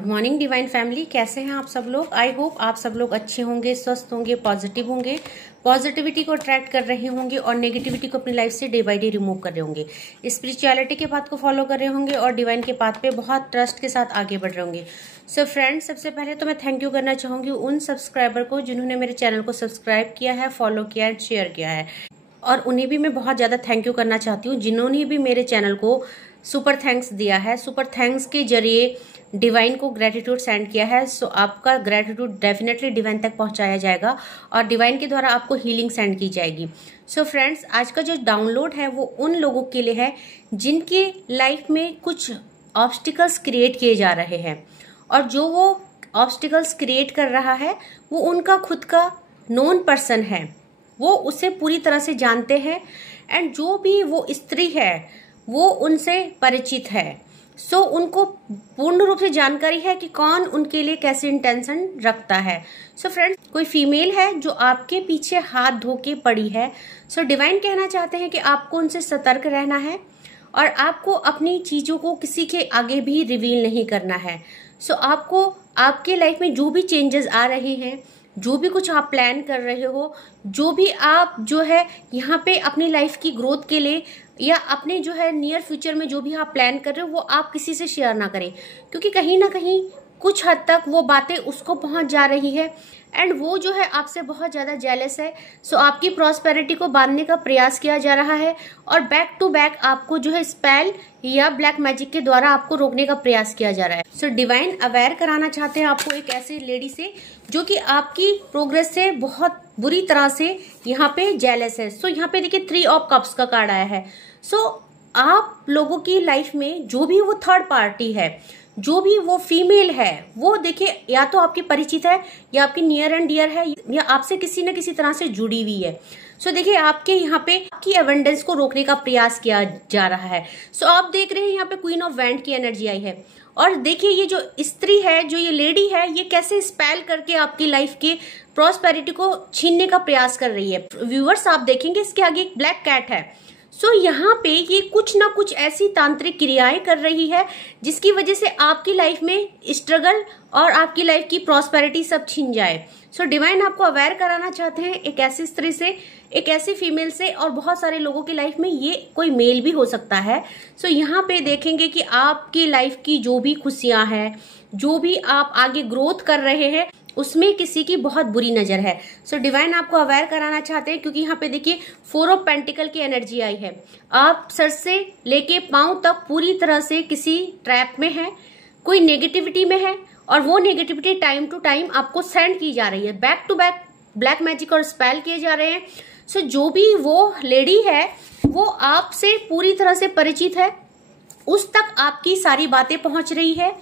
Good morning divine family, कैसे हैं आप सब लोग। आई होप आप सब लोग अच्छे होंगे, स्वस्थ होंगे, पॉजिटिव होंगे, पॉजिटिविटी को अट्रैक्ट कर रहे होंगे और नेगेटिविटी को अपनी लाइफ से डे बाय डे रिमूव कर रहे होंगे, स्पिरिचुअलिटी के पाथ को फॉलो कर रहे होंगे और डिवाइन के पाथ पे बहुत ट्रस्ट के साथ आगे बढ़ रहे होंगे। सो फ्रेंड्स, सबसे पहले तो मैं थैंक यू करना चाहूंगी उन सब्सक्राइबर को जिन्होंने मेरे चैनल को सब्सक्राइब किया है, फॉलो किया है, शेयर किया है, और उन्हें भी मैं बहुत ज्यादा थैंक यू करना चाहती हूँ जिन्होंने भी मेरे चैनल को सुपर थैंक्स दिया है। सुपर थैंक्स के जरिए डिवाइन को ग्रेटिट्यूड सेंड किया है। सो आपका ग्रेटिट्यूड डेफिनेटली डिवाइन तक पहुंचाया जाएगा और डिवाइन के द्वारा आपको हीलिंग सेंड की जाएगी। सो फ्रेंड्स, आज का जो डाउनलोड है वो उन लोगों के लिए है जिनकी लाइफ में कुछ ऑब्स्टिकल्स क्रिएट किए जा रहे हैं, और जो वो ऑब्स्टिकल्स क्रिएट कर रहा है वो उनका खुद का नोन पर्सन है, वो उसे पूरी तरह से जानते हैं, एंड जो भी वो स्त्री है वो उनसे परिचित है। सो उनको पूर्ण रूप से जानकारी है कि कौन उनके लिए कैसे इंटेंशन रखता है। सो फ्रेंड्स, कोई फीमेल है जो आपके पीछे हाथ धो के पड़ी है। सो डिवाइन कहना चाहते हैं कि आपको उनसे सतर्क रहना है और आपको अपनी चीजों को किसी के आगे भी रिवील नहीं करना है। सो आपको आपके लाइफ में जो भी चेंजेस आ रहे हैं, जो भी कुछ आप प्लान कर रहे हो, जो भी आप जो है यहाँ पे अपनी लाइफ की ग्रोथ के लिए या अपने जो है नियर फ्यूचर में जो भी आप प्लान कर रहे हो वो आप किसी से शेयर ना करें, क्योंकि कहीं ना कहीं कुछ हद तक वो बातें उसको पहुंच जा रही है एंड वो जो है आपसे बहुत ज्यादा जेलस है। सो आपकी प्रॉस्पेरिटी को बांधने का प्रयास किया जा रहा है और बैक टू बैक आपको जो है स्पेल या ब्लैक मैजिक के द्वारा आपको रोकने का प्रयास किया जा रहा है। सो डिवाइन अवेयर कराना चाहते हैं आपको एक ऐसी लेडी से जो कि आपकी प्रोग्रेस से बहुत बुरी तरह से यहाँ पे जेलस है। सो यहाँ पे देखिए 3 ऑफ कप्स का कार्ड आया है। सो आप लोगों की लाइफ में जो भी वो थर्ड पार्टी है, जो भी वो फीमेल है, वो देखिए या तो आपकी परिचित है या आपकी नियर एंड डियर है या आपसे किसी न किसी तरह से जुड़ी हुई है। सो देखिए आपके यहाँ पे आपकी एवेंडेंस को रोकने का प्रयास किया जा रहा है। सो आप देख रहे हैं यहाँ पे क्वीन ऑफ वैंड की एनर्जी आई है, और देखिए ये जो स्त्री है, जो ये लेडी है, ये कैसे स्पेल करके आपकी लाइफ के प्रॉस्पेरिटी को छीनने का प्रयास कर रही है। व्यूअर्स, आप देखेंगे इसके आगे एक ब्लैक कैट है। सो यहाँ पे ये कुछ ना कुछ ऐसी तांत्रिक क्रियाएं कर रही है जिसकी वजह से आपकी लाइफ में स्ट्रगल और आपकी लाइफ की प्रॉस्पेरिटी सब छीन जाए। सो डिवाइन आपको अवेयर कराना चाहते हैं एक ऐसी स्त्री से, एक ऐसी फीमेल से, और बहुत सारे लोगों की लाइफ में ये कोई मेल भी हो सकता है। सो यहाँ पे देखेंगे कि आपकी लाइफ की जो भी खुशियां हैं, जो भी आप आगे ग्रोथ कर रहे हैं, उसमें किसी की बहुत बुरी नजर है। सो डिवाइन आपको अवेयर कराना चाहते हैं, क्योंकि यहाँ पे देखिए 4 ऑफ पेंटिकल की एनर्जी आई है। आप सर से लेके पांव तक पूरी तरह से किसी ट्रैप में है, कोई नेगेटिविटी में है, और वो नेगेटिविटी टाइम टू टाइम आपको सेंड की जा रही है। Back to back black magic और स्पेल किए जा रहे हैं। सो जो भी वो लेडी है वो आपसे पूरी तरह से परिचित है, उस तक आपकी सारी बातें पहुंच रही है।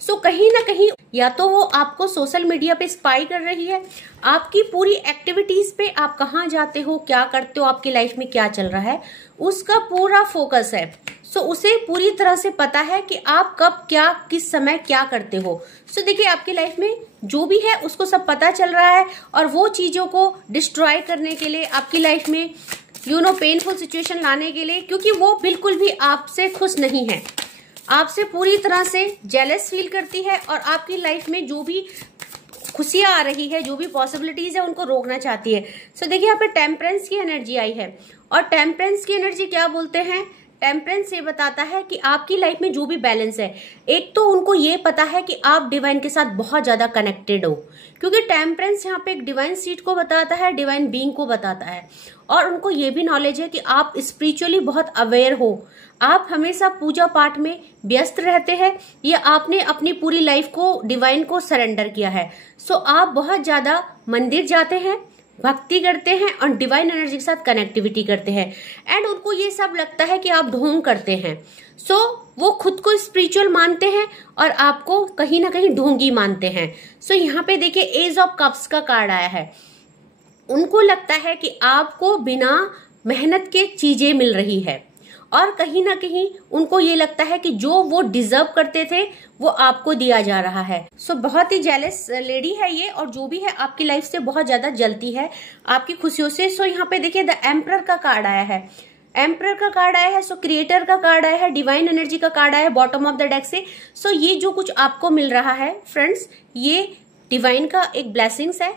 सो कहीं ना कहीं या तो वो आपको सोशल मीडिया पे स्पाई कर रही है, आपकी पूरी एक्टिविटीज पे, आप कहाँ जाते हो, क्या करते हो, आपकी लाइफ में क्या चल रहा है, उसका पूरा फोकस है। सो उसे पूरी तरह से पता है कि आप कब क्या किस समय क्या करते हो। सो देखिए आपकी लाइफ में जो भी है उसको सब पता चल रहा है, और वो चीजों को डिस्ट्रॉय करने के लिए आपकी लाइफ में पेनफुल सिचुएशन लाने के लिए, क्योंकि वो बिल्कुल भी आपसे खुश नहीं है, आपसे पूरी तरह से जेलस फील करती है और आपकी लाइफ में जो भी खुशियां आ रही है, जो भी पॉसिबिलिटीज है, उनको रोकना चाहती है। सो देखिए यहाँ पे टेम्परेंस की एनर्जी आई है, और टेम्परेंस की एनर्जी क्या बोलते हैं, टेम्परेंस ये बताता है कि आपकी लाइफ में जो भी बैलेंस है, एक तो उनको ये पता है कि आप डिवाइन के साथ बहुत ज्यादा कनेक्टेड हो, क्योंकि टेम्परेंस यहाँ पे एक डिवाइन सीट को बताता है, डिवाइन बीइंग को बताता है, और उनको ये भी नॉलेज है कि आप स्पिरिचुअली बहुत अवेयर हो, आप हमेशा पूजा पाठ में व्यस्त रहते हैं, या आपने अपनी पूरी लाइफ को डिवाइन को सरेंडर किया है। सो आप बहुत ज्यादा मंदिर जाते हैं, भक्ति करते हैं और डिवाइन एनर्जी के साथ कनेक्टिविटी करते हैं, एंड उनको ये सब लगता है कि आप ढोंग करते हैं। सो वो खुद को स्पिरिचुअल मानते हैं और आपको कहीं ना कहीं ढोंगी मानते हैं। सो यहाँ पे देखिए एज ऑफ कप्स का कार्ड आया है। उनको लगता है कि आपको बिना मेहनत के चीजें मिल रही है, और कहीं ना कहीं उनको ये लगता है कि जो वो डिजर्व करते थे वो आपको दिया जा रहा है। सो बहुत ही जेलस लेडी है ये, और जो भी है आपकी लाइफ से बहुत ज्यादा जलती है, आपकी खुशियों से। सो यहाँ पे देखिए द एम्परर का कार्ड आया है। एम्परर का कार्ड आया है, सो क्रिएटर का कार्ड आया है, डिवाइन एनर्जी का कार्ड आया है बॉटम ऑफ द डेक से। सो ये जो कुछ आपको मिल रहा है फ्रेंड्स, ये डिवाइन का एक ब्लेसिंग्स है,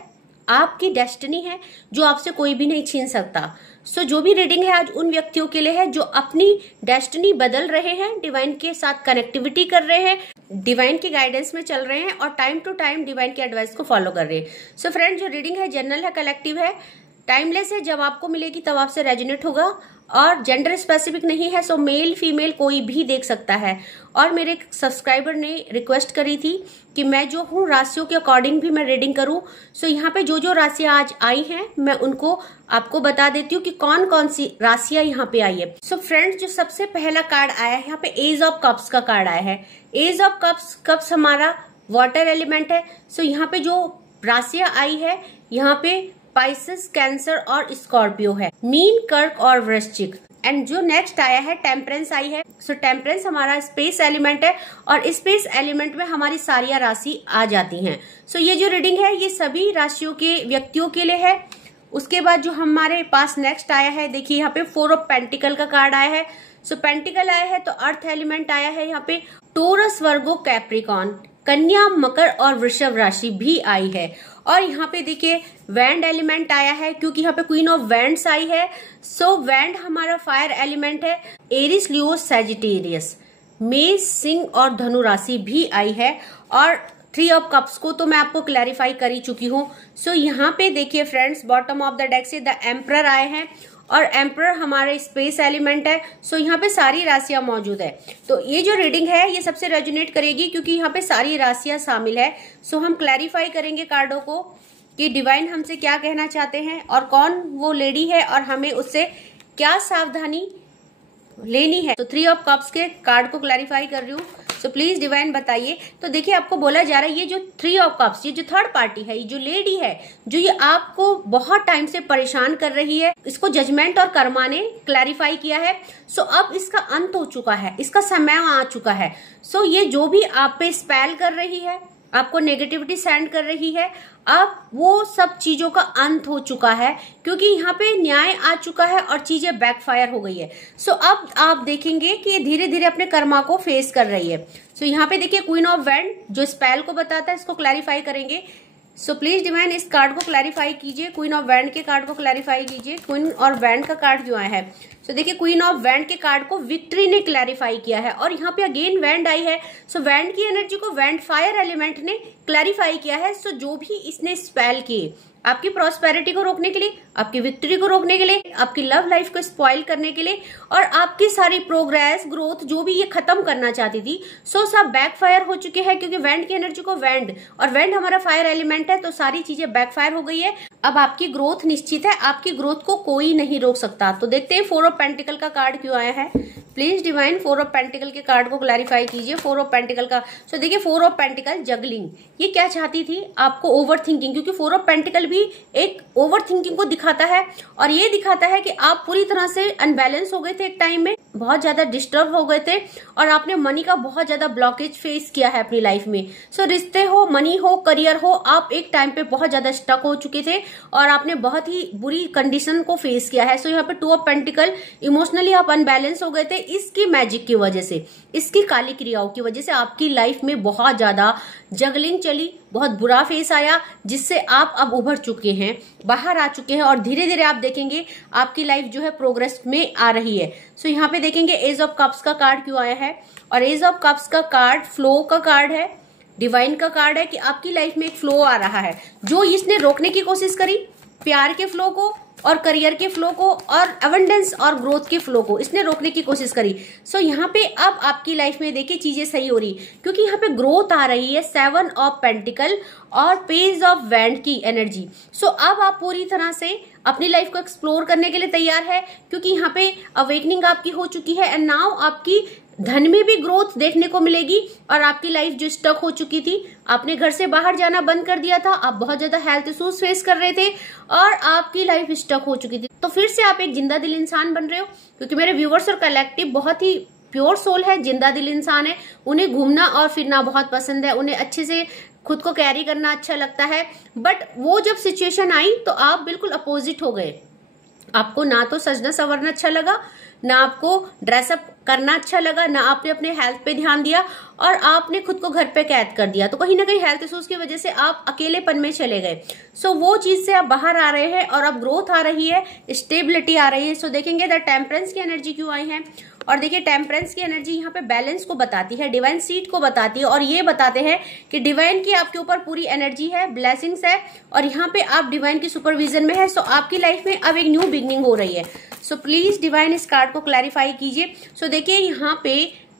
आपकी डेस्टिनी है जो आपसे कोई भी नहीं छीन सकता। सो जो भी रीडिंग है आज उन व्यक्तियों के लिए है जो अपनी डेस्टिनी बदल रहे हैं, डिवाइन के साथ कनेक्टिविटी कर रहे हैं, डिवाइन की गाइडेंस में चल रहे हैं और टाइम टू टाइम डिवाइन की एडवाइस को फॉलो कर रहे हैं। सो फ्रेंड, जो रीडिंग है जनरल है, कलेक्टिव है, टाइमलेस है, जब आपको मिलेगी तब आपसे रेजोनेट होगा और जेंडर स्पेसिफिक नहीं है। सो मेल फीमेल कोई भी देख सकता है। और मेरे सब्सक्राइबर ने रिक्वेस्ट करी थी कि मैं जो हूँ राशियों के अकॉर्डिंग भी मैं रीडिंग करूँ। सो यहाँ पे जो जो राशियां आज आई हैं मैं उनको आपको बता देती हूँ कि कौन कौन सी राशियां यहाँ पे आई है। सो फ्रेंड्स, जो सबसे पहला कार्ड आया है यहाँ पे एज ऑफ कप्स का कार्ड आया है। एज ऑफ कप्स हमारा वाटर एलिमेंट है। सो यहाँ पे जो राशियां आई है यहाँ पे स्पाइसेस, कैंसर और स्कॉर्पियो है, मीन, कर्क और वृश्चिक। एंड जो नेक्स्ट आया है टेम्परेंस आई है। सो टेम्परेंस हमारा स्पेस एलिमेंट है और स्पेस एलिमेंट में हमारी सारी राशि आ जाती हैं। सो ये जो रीडिंग है ये सभी राशियों के व्यक्तियों के लिए है। उसके बाद जो हमारे पास नेक्स्ट आया है, देखिए यहाँ पे 4 ऑफ पेंटिकल का कार्ड आया है। सो पेंटिकल आया है तो अर्थ एलिमेंट आया है यहाँ पे। टोरस, वर्गो, कैप्रिकॉन, कन्या, मकर और वृषभ राशि भी आई है। और यहाँ पे देखिए वैंड एलिमेंट आया है क्योंकि यहाँ पे क्वीन ऑफ वैंड्स आई है। सो वैंड हमारा फायर एलिमेंट है। एरिस, लियो, सैजिटेरियस, मेष, सिंह और धनु राशि भी आई है। और 3 ऑफ कप्स को तो मैं आपको क्लैरिफाई कर ही चुकी हूँ। सो यहाँ पे देखिए friends, bottom of the deck से द एम्परर आए हैं और एम्परर हमारे स्पेस एलिमेंट है। सो यहाँ पे सारी राशियां मौजूद है। तो ये जो रीडिंग है ये सबसे रेजोनेट करेगी क्योंकि यहाँ पे सारी राशियां शामिल है। सो हम क्लैरिफाई करेंगे कार्डों को कि डिवाइन हमसे क्या कहना चाहते हैं और कौन वो लेडी है और हमें उससे क्या सावधानी लेनी है। तो 3 ऑफ कप्स के कार्ड को क्लैरिफाई कर रही हूँ। सो प्लीज डिवाइन बताइए। तो देखिए आपको बोला जा रहा है ये जो 3 ऑफ कप्स, ये जो थर्ड पार्टी है, ये जो लेडी है जो ये आपको बहुत टाइम से परेशान कर रही है, इसको जजमेंट और कर्मा ने क्लैरिफाई किया है। सो अब इसका अंत हो चुका है, इसका समय आ चुका है। सो ये जो भी आप पे स्पेल कर रही है, आपको नेगेटिविटी सेंड कर रही है, अब वो सब चीजों का अंत हो चुका है क्योंकि यहाँ पे न्याय आ चुका है और चीजें बैकफायर हो गई है। सो अब आप देखेंगे कि ये धीरे धीरे अपने कर्मा को फेस कर रही है। सो यहाँ पे देखिए क्वीन ऑफ वैंड जो स्पेल को बताता है, इसको क्लैरिफाई करेंगे। सो प्लीज डिवाइन इस कार्ड को क्लैरिफाई कीजिए, क्वीन ऑफ वैंड के कार्ड को क्लैरिफाई कीजिए। क्वीन और वैंड का कार्ड जो आया है, सो देखिए क्वीन ऑफ वैंड के कार्ड को विक्ट्री ने क्लैरिफाई किया है और यहाँ पे अगेन वैंड आई है। सो वैंड की एनर्जी को वैंड फायर एलिमेंट ने क्लैरिफाई किया है। सो जो भी इसने स्पेल किए आपकी प्रॉस्पेरिटी को रोकने के लिए, आपकी विक्ट्री को रोकने के लिए, आपकी लव लाइफ को स्पॉइल करने के लिए और आपकी सारी प्रोग्रेस, ग्रोथ जो भी ये खत्म करना चाहती थी, सो सब बैकफायर हो चुके हैं क्योंकि वैंड की एनर्जी को वैंड और वैंड हमारा फायर एलिमेंट है। तो सारी चीजें बैकफायर हो गई है। अब आपकी ग्रोथ निश्चित है, आपकी ग्रोथ को कोई नहीं रोक सकता। तो देखते हैं 4 ऑफ पेंटिकल का कार्ड क्यों आया है। प्लीज डिवाइन 4 ऑफ पेंटिकल के कार्ड को क्लैरिफाई कीजिए। 4 ऑफ पेंटिकल का, सो देखिए 4 ऑफ पेंटिकल जगलिंग, ये क्या चाहती थी आपको, ओवर थिंकिंग, क्योंकि 4 ऑफ पेंटिकल भी एक ओवर थिंकिंग को दिखाता है और ये दिखाता है कि आप पूरी तरह से अनबैलेंस हो गए थे, एक टाइम में बहुत ज्यादा डिस्टर्ब हो गए थे और आपने मनी का बहुत ज्यादा ब्लॉकेज फेस किया है अपनी लाइफ में। सो रिश्ते हो, मनी हो, करियर हो, आप एक टाइम पे बहुत ज्यादा स्टक हो चुके थे और आपने बहुत ही बुरी कंडीशन को फेस किया है। सो यहाँ पे 2 ऑफ पेंटिकल, इमोशनली आप अनबैलेंस हो गए थे। इसकी मैजिक की वजह से, इसकी काली क्रियाओं की वजह से आपकी लाइफ में बहुत ज्यादा जगलिंग चली, बहुत बुरा फेस आया जिससे आप अब उभर चुके हैं, बाहर आ चुके हैं और धीरे धीरे आप देखेंगे आपकी लाइफ जो है प्रोग्रेस में आ रही है। सो यहाँ पे देखेंगे एज ऑफ कप्स का कार्ड क्यों आया है और एज ऑफ कप्स का कार्ड फ्लो का कार्ड है, डिवाइन का कार्ड है कि आपकी लाइफ में एक फ्लो आ रहा है जो इसने रोकने की कोशिश करी, प्यार के फ्लो को और करियर के फ्लो को और अबंडेंस और ग्रोथ के फ्लो को इसने रोकने की कोशिश करी। सो यहाँ पे अब आपकी लाइफ में देखिए चीजें सही हो रही क्योंकि यहाँ पे ग्रोथ आ रही है। 7 ऑफ पेंटिकल और पेज ऑफ वैंड की एनर्जी। सो अब आप पूरी तरह से अपनी लाइफ को एक्सप्लोर करने के लिए तैयार है क्योंकि यहाँ पे अवेकनिंग आपकी हो चुकी है एंड नाउ आपकी धन में भी ग्रोथ देखने को मिलेगी और आपकी लाइफ जो स्टक हो चुकी थी, आपने घर से बाहर जाना बंद कर दिया था, आप बहुत ज्यादा हेल्थ इश्यूज फेस कर रहे थे और आपकी लाइफ स्टक हो चुकी थी, तो फिर से आप एक जिंदा दिल इंसान बन रहे हो क्योंकि मेरे व्यूवर्स और कलेक्टिव बहुत ही प्योर सोल है, जिंदा दिल इंसान है। उन्हें घूमना और फिरना बहुत पसंद है, उन्हें अच्छे से खुद को कैरी करना अच्छा लगता है। बट वो जब सिचुएशन आई तो आप बिल्कुल अपोजिट हो गए। आपको ना तो सजना संवरना अच्छा लगा, ना आपको ड्रेसअप करना अच्छा लगा, ना आपने अपने हेल्थ पे ध्यान दिया और आपने खुद को घर पे कैद कर दिया। तो कहीं ना कहीं हेल्थ इश्यूज की वजह से आप अकेलेपन में चले गए। सो वो चीज से आप बाहर आ रहे हैं और अब ग्रोथ आ रही है, स्टेबिलिटी आ रही है। सो देखेंगे द टेम्परेंस की एनर्जी क्यों आई है, और देखिए टेम्परेंस की एनर्जी यहाँ पे बैलेंस को बताती है, डिवाइन सीट को बताती है, और ये बताते हैं कि डिवाइन की आपके ऊपर पूरी एनर्जी है, ब्लेसिंग्स है, और यहाँ पे आप डिवाइन की सुपरविजन में है। सो आपकी लाइफ में अब एक न्यू बिगनिंग हो रही है। सो प्लीज डिवाइन इस कार्ड को क्लैरिफाई कीजिए। सो देखिए यहाँ पे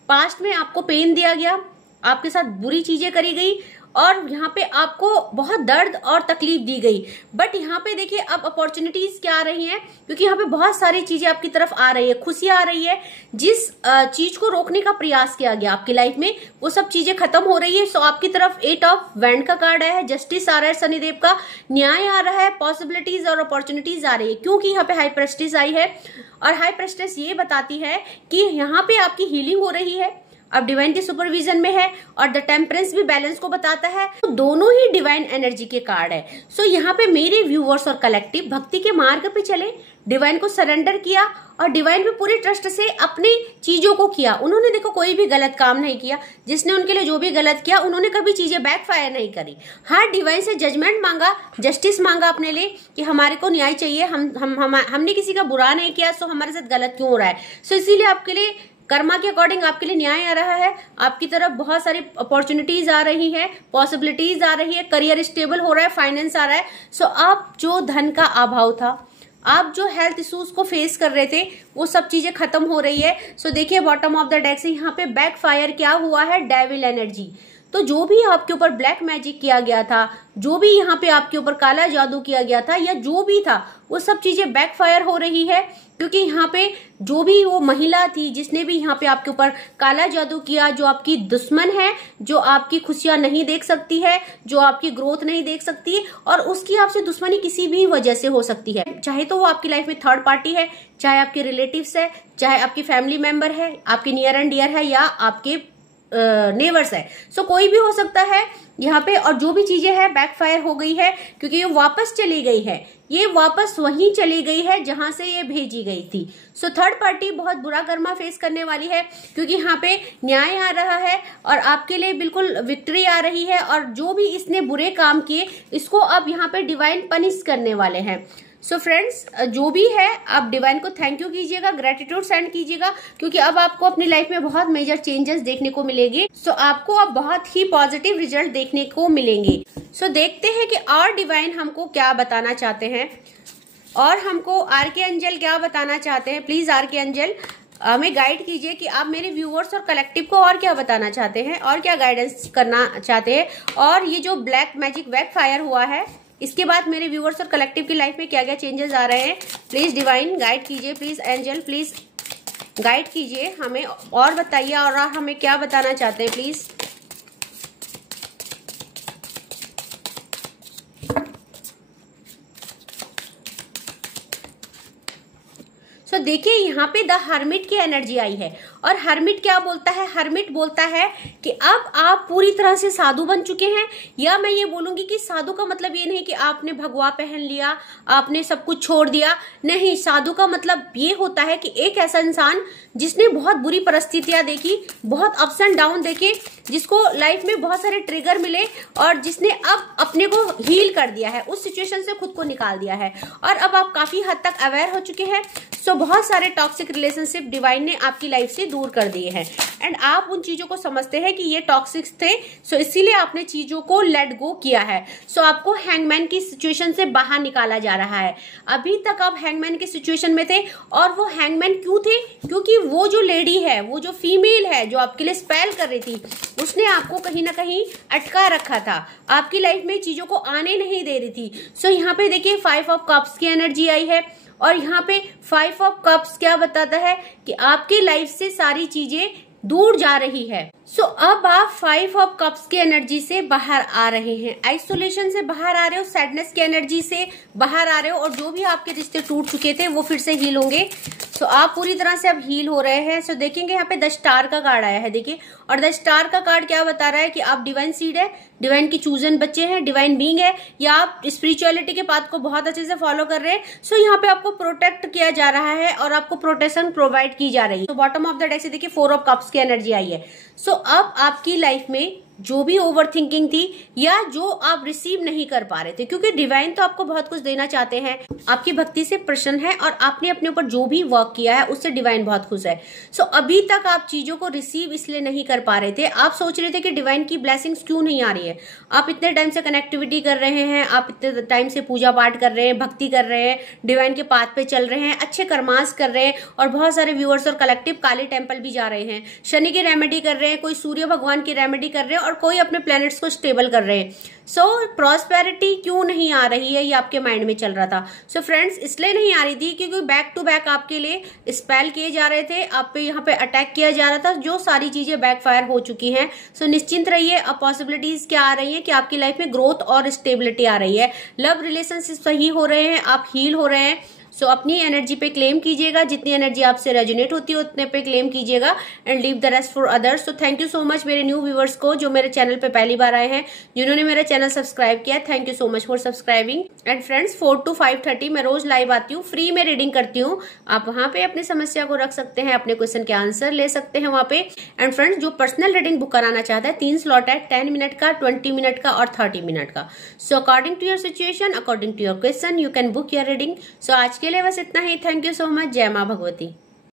पास्ट में आपको पेन दिया गया, आपके साथ बुरी चीजें करी गई और यहाँ पे आपको बहुत दर्द और तकलीफ दी गई, बट यहाँ पे देखिए अब अपॉर्चुनिटीज क्या आ रही हैं, क्योंकि यहाँ पे बहुत सारी चीजें आपकी तरफ आ रही है, खुशियां आ रही है। जिस चीज को रोकने का प्रयास किया गया आपकी लाइफ में वो सब चीजें खत्म हो रही है। सो आपकी तरफ 8 ऑफ वैंड का कार्ड है, जस्टिस आ रहा है, शनिदेव का न्याय आ रहा है, पॉसिबिलिटीज और अपॉर्चुनिटीज आ रही है, क्योंकि यहाँ पे हाई प्रेस्टिस आई है। और हाई प्रेस्टिस ये बताती है कि यहाँ पे आपकी हीलिंग हो रही है, अब डिवाइन के सुपरविजन में है, और द टेम्परेंस भी बैलेंस को बताता है। तो दोनों ही डिवाइन एनर्जी के कार्ड है। सो यहाँ पे मेरे व्यूअर्स और कलेक्टिव भक्ति के मार्ग पे चले, डिवाइन को सरेंडर किया और डिवाइन पे पूरे ट्रस्ट से अपनी चीजों को किया। उन्होंने देखो कोई भी गलत काम नहीं किया, जिसने उनके लिए जो भी गलत किया उन्होंने कभी चीजें बैकफायर नहीं करी। हाँ, डिवाइन से जजमेंट मांगा, जस्टिस मांगा अपने लिए कि हमारे को न्याय चाहिए, हमने किसी का बुरा नहीं किया, सो हमारे साथ गलत क्यों हो रहा है। सो इसीलिए आपके लिए कर्मा के अकॉर्डिंग आपके लिए न्याय आ रहा है, आपकी तरफ बहुत सारी अपॉर्चुनिटीज आ रही है, पॉसिबिलिटीज आ रही है, करियर स्टेबल हो रहा है, फाइनेंस आ रहा है। सो आप जो धन का अभाव था, आप जो हेल्थ इश्यूज को फेस कर रहे थे, वो सब चीजें खत्म हो रही है। सो देखिए बॉटम ऑफ द डेक से यहाँ पे बैकफायर क्या हुआ है, डेविल एनर्जी। तो जो भी आपके ऊपर ब्लैक मैजिक किया गया था, जो भी यहाँ पे आपके ऊपर काला जादू किया गया था, या जो भी था, वो सब चीजें बैकफायर हो रही है, क्योंकि यहाँ पे जो भी वो महिला थी जिसने भी यहाँ पे आपके ऊपर काला जादू किया, जो आपकी दुश्मन है, जो आपकी खुशियां नहीं देख सकती है, जो आपकी ग्रोथ नहीं देख सकती, और उसकी आपसे दुश्मनी किसी भी वजह से हो सकती है। चाहे तो वो आपकी लाइफ में थर्ड पार्टी है, चाहे आपके रिलेटिव्स है, चाहे आपकी फैमिली मेंबर है, आपके नियर एंड डियर है, या आपके नेबर्स है। सो कोई भी हो सकता है यहाँ पे। और जो भी चीजें है बैकफायर हो गई है, क्योंकि ये वापस चली गई है, ये वापस वहीं चली गई है जहां से ये भेजी गई थी। सो थर्ड पार्टी बहुत बुरा कर्मा फेस करने वाली है, क्योंकि यहाँ पे न्याय आ रहा है और आपके लिए बिल्कुल विक्ट्री आ रही है। और जो भी इसने बुरे काम किए, इसको अब यहाँ पे डिवाइन पनिश करने वाले हैं। सो फ्रेंड्स, जो भी है आप डिवाइन को थैंक यू कीजिएगा, ग्रेटिट्यूड सेंड कीजिएगा, क्योंकि अब आपको अपनी लाइफ में बहुत मेजर चेंजेस देखने को मिलेंगे। सो आपको अब बहुत ही पॉजिटिव रिजल्ट देखने को मिलेंगे। सो देखते हैं कि और डिवाइन हमको क्या बताना चाहते हैं, और हमको आरके एंजल क्या बताना चाहते हैं। प्लीज आरके एंजल हमें गाइड कीजिए कि आप मेरे व्यूअर्स और कलेक्टिव को और क्या बताना चाहते हैं, और क्या गाइडेंस करना चाहते हैं, और ये जो ब्लैक मैजिक बैकफायर हुआ है, इसके बाद मेरे व्यूअर्स और कलेक्टिव की लाइफ में क्या क्या चेंजेस आ रहे हैं। प्लीज डिवाइन गाइड कीजिए, प्लीज एंजल प्लीज गाइड कीजिए हमें, और बताइए और हमें क्या बताना चाहते हैं प्लीज। सो देखिए यहाँ पे द हर्मिट की एनर्जी आई है, और हर्मिट क्या बोलता है, हर्मिट बोलता है कि अब आप पूरी तरह से साधु बन चुके हैं। या मैं ये बोलूंगी कि साधु का मतलब ये नहीं कि आपने भगवा पहन लिया, आपने सब कुछ छोड़ दिया, नहीं। साधु का मतलब ये होता है कि एक ऐसा इंसान जिसने बहुत बुरी परिस्थितियां देखी, बहुत अप्स एंड डाउन देखे, जिसको लाइफ में बहुत सारे ट्रिगर मिले, और जिसने अब अपने को हील कर दिया है, उस सिचुएशन से खुद को निकाल दिया है, और अब आप काफी हद तक अवेयर हो चुके हैं। सो बहुत सारे टॉक्सिक रिलेशनशिप डिवाइन ने आपकी लाइफ से दूर कर दिए हैं, एंड आप उन चीजों को समझते हैं कि ये टॉक्सिक थे। सो इसीलिए आपने चीजों को लेट गो किया है। सो आपको हैंगमैन की सिचुएशन से बाहर निकाला जा रहा है। अभी तक आप हैंगमैन की सिचुएशन में थे, और वो हैंगमैन क्यों थे, क्योंकि वो जो लेडी है, वो जो फीमेल है जो आपके लिए स्पेल कर रही थी, उसने आपको कहीं ना कहीं अटका रखा था, आपकी लाइफ में चीजों को आने नहीं दे रही थी। सो यहाँ पे देखिए 5 ऑफ कप्स की एनर्जी आई है, और यहाँ पे 5 ऑफ कप्स क्या बताता है कि आपके लाइफ से सारी चीजें दूर जा रही है। सो अब आप 5 ऑफ कप्स की एनर्जी से बाहर आ रहे हैं, आइसोलेशन से बाहर आ रहे हो, सैडनेस की एनर्जी से बाहर आ रहे हो, और जो भी आपके रिश्ते टूट चुके थे वो फिर से हील होंगे। सो आप पूरी तरह से अब हील हो रहे हैं। सो देखेंगे यहाँ पे द स्टार का कार्ड आया है, देखिए, और द स्टार का कार्ड क्या बता रहा है कि आप डिवाइन सीड है, डिवाइन की चूजन बच्चे हैं, डिवाइन बीइंग है, या आप स्पिरिचुअलिटी के पाथ को बहुत अच्छे से फॉलो कर रहे हैं। सो यहाँ पे आपको प्रोटेक्ट किया जा रहा है और आपको प्रोटेक्शन प्रोवाइड की जा रही है। तो बॉटम ऑफ द डेक से देखिए 4 ऑफ कप्स की एनर्जी आई है। सो अब आपकी लाइफ में जो भी ओवर थिंकिंग थी या जो आप रिसीव नहीं कर पा रहे थे, क्योंकि डिवाइन तो आपको बहुत कुछ देना चाहते हैं, आपकी भक्ति से प्रसन्न है और आपने अपने ऊपर जो भी वर्क किया है उससे डिवाइन बहुत खुश है। सो अभी तक आप चीजों को रिसीव इसलिए नहीं कर पा रहे थे, आप सोच रहे थे कि डिवाइन की ब्लेसिंग्स क्यों नहीं आ रही है। आप इतने टाइम से कनेक्टिविटी कर रहे हैं, आप इतने टाइम से पूजा पाठ कर रहे हैं, भक्ति कर रहे हैं, डिवाइन के पाथ पे चल रहे हैं, अच्छे कर्मास कर रहे हैं, और बहुत सारे व्यूअर्स और कलेक्टिव काली टेम्पल भी जा रहे हैं, शनि की रेमेडी कर रहे हैं, कोई सूर्य भगवान की रेमेडी कर रहे हैं, और कोई अपने प्लेनेट्स को स्टेबल कर रहे हैं। सो प्रॉस्पेरिटी क्यों नहीं आ रही है, ये आपके माइंड में चल रहा था। सो फ्रेंड्स, इसलिए नहीं आ रही थी क्योंकि बैक टू बैक आपके लिए स्पेल किए जा रहे थे, आप पे यहाँ पे अटैक किया जा रहा था, जो सारी चीजें बैकफायर हो चुकी हैं। सो निश्चिंत रहिए, अब पॉसिबिलिटीज क्या आ रही है कि आपकी लाइफ में ग्रोथ और स्टेबिलिटी आ रही है, लव रिलेशनशिप सही हो रहे हैं, आप हील हो रहे हैं। सो अपनी एनर्जी पे क्लेम कीजिएगा, जितनी एनर्जी आपसे रेजोनेट होती है उतने पे क्लेम कीजिएगा, and leave the rest for others. So thank you so much मेरे न्यू व्यूवर्स को जो मेरे चैनल पे पहली बार आए हैं, जिन्होंने मेरा चैनल सब्सक्राइब किया, thank you so much for subscribing. And friends, 4 to 5:30 मैं रोज लाइव आती हूँ, फ्री में रीडिंग करती हूँ, आप वहां पे अपनी समस्या को रख सकते हैं, अपने क्वेश्चन के आंसर ले सकते हैं वहां पे। एंड फ्रेंड्स, जो पर्सनल रीडिंग बुक कराना चाहता है, 3 स्लॉट है, 10 मिनट का, 20 मिनट का और 30 मिनट का। So according to your situation, according to your question, you can book your reading. सो आज के लिए बस इतना ही। Thank you so much. जय मां भगवती।